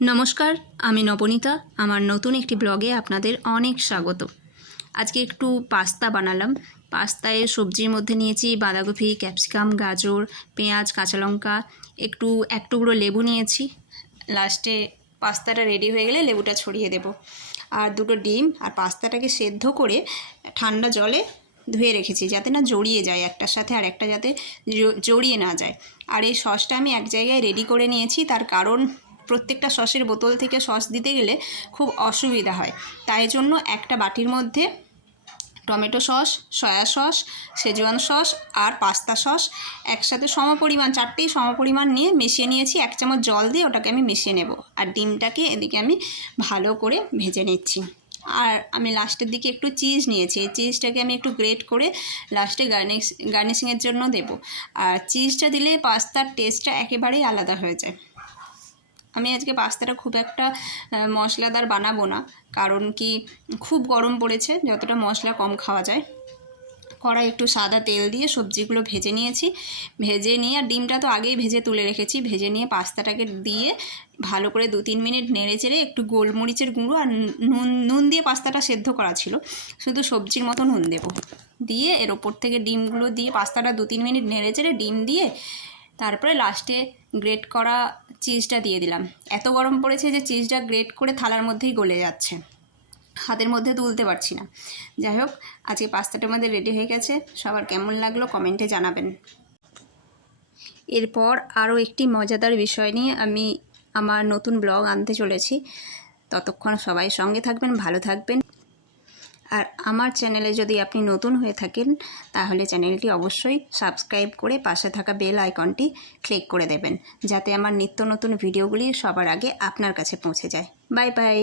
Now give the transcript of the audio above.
নমস্কার, আমি নবনীতা। আমার নতুন একটি ব্লগে আপনাদের অনেক স্বাগত। আজকে একটু পাস্তা বানালাম। পাস্তায় সবজির মধ্যে নিয়েছি বাঁধাকপি, ক্যাপসিকাম, গাজর, পেঁয়াজ, কাঁচা লঙ্কা, এক টুকরো লেবু নিয়েছি। লাস্টে পাস্তাটা রেডি হয়ে গেলে লেবুটা ছড়িয়ে দেব। আর দুটো ডিম আর পাস্তাটাকে সেদ্ধ করে ঠান্ডা জলে ধুয়ে রেখেছি যাতে না জড়িয়ে যায় একটার সাথে আর একটা, যাতে জড়িয়ে না যায়। আর এই সসটা আমি এক জায়গায় রেডি করে নিয়েছি, তার কারণ প্রত্যেকটা সসের বোতল থেকে সস দিতে গেলে খুব অসুবিধা হয়। তাই জন্য একটা বাটির মধ্যে tomato sauce, soy sauce, Schezwan sauce আর পাস্তা সস একসাথে সমপরিমাণ, চারটেই সমপরিমাণ নিয়ে মিশিয়ে নিয়েছি। 1 চামচ জল দিয়ে ওটাকে আমি মিশিয়ে নেব। আর ডিমটাকে এদিকে আমি ভালো করে ভেজে নিচ্ছি। আর আমি লাস্টের দিকে একটু চিজ নিয়েছি। এই চিজটাকে আমি একটু গ্রেট করে লাস্টে গার্নিশিংয়ের জন্য দেব। আর চিজটা দিলে পাস্তার টেস্টটা একেবারেই আলাদা হয়ে যায়। আমি আজকে পাস্তাটা খুব একটা মশলাদার বানাবো না, কারণ কি খুব গরম পড়েছে, যতটা মশলা কম খাওয়া যায়। কড়াই একটু সাদা তেল দিয়ে সবজিগুলো ভেজে নিয়েছি। ভেজে নিয়ে, আর ডিমটা তো আগেই ভেজে তুলে রেখেছি, ভেজে নিয়ে পাস্তাটাকে দিয়ে ভালো করে 2-3 মিনিট নেড়ে চেড়ে একটু গোলমরিচের গুঁড়ো আর নুন দিয়ে পাস্তাটা সেদ্ধ করা ছিল, শুধু সবজির মতো নুন দেবো। দিয়ে এর ওপর থেকে ডিমগুলো দিয়ে পাস্তাটা 2-3 মিনিট নেড়ে চেড়ে ডিম দিয়ে তারপরে লাস্টে গ্রেট করা চিজটা দিয়ে দিলাম। এত গরম পড়েছে যে চিজটা গ্রেট করে থালার মধ্যেই গলে যাচ্ছে, হাতের মধ্যে তুলতে পারছি না। যাই হোক, আজকে পাস্তাটা আমাদের রেডি হয়ে গেছে। সবার কেমন লাগলো কমেন্টে জানাবেন। এরপর আরও একটি মজাদার বিষয় নিয়ে আমি আমার নতুন ব্লগ আনতে চলেছি। ততক্ষণ সবাই সঙ্গে থাকবেন, ভালো থাকবেন। আর আমার চ্যানেলে যদি আপনি নতুন হয়ে থাকেন তাহলে চ্যানেলটি অবশ্যই সাবস্ক্রাইব করে পাশে থাকা বেল আইকনটি ক্লিক করে দেবেন, যাতে আমার নিত্য নতুন ভিডিওগুলি সবার আগে আপনার কাছে পৌঁছে যায়। Bye bye.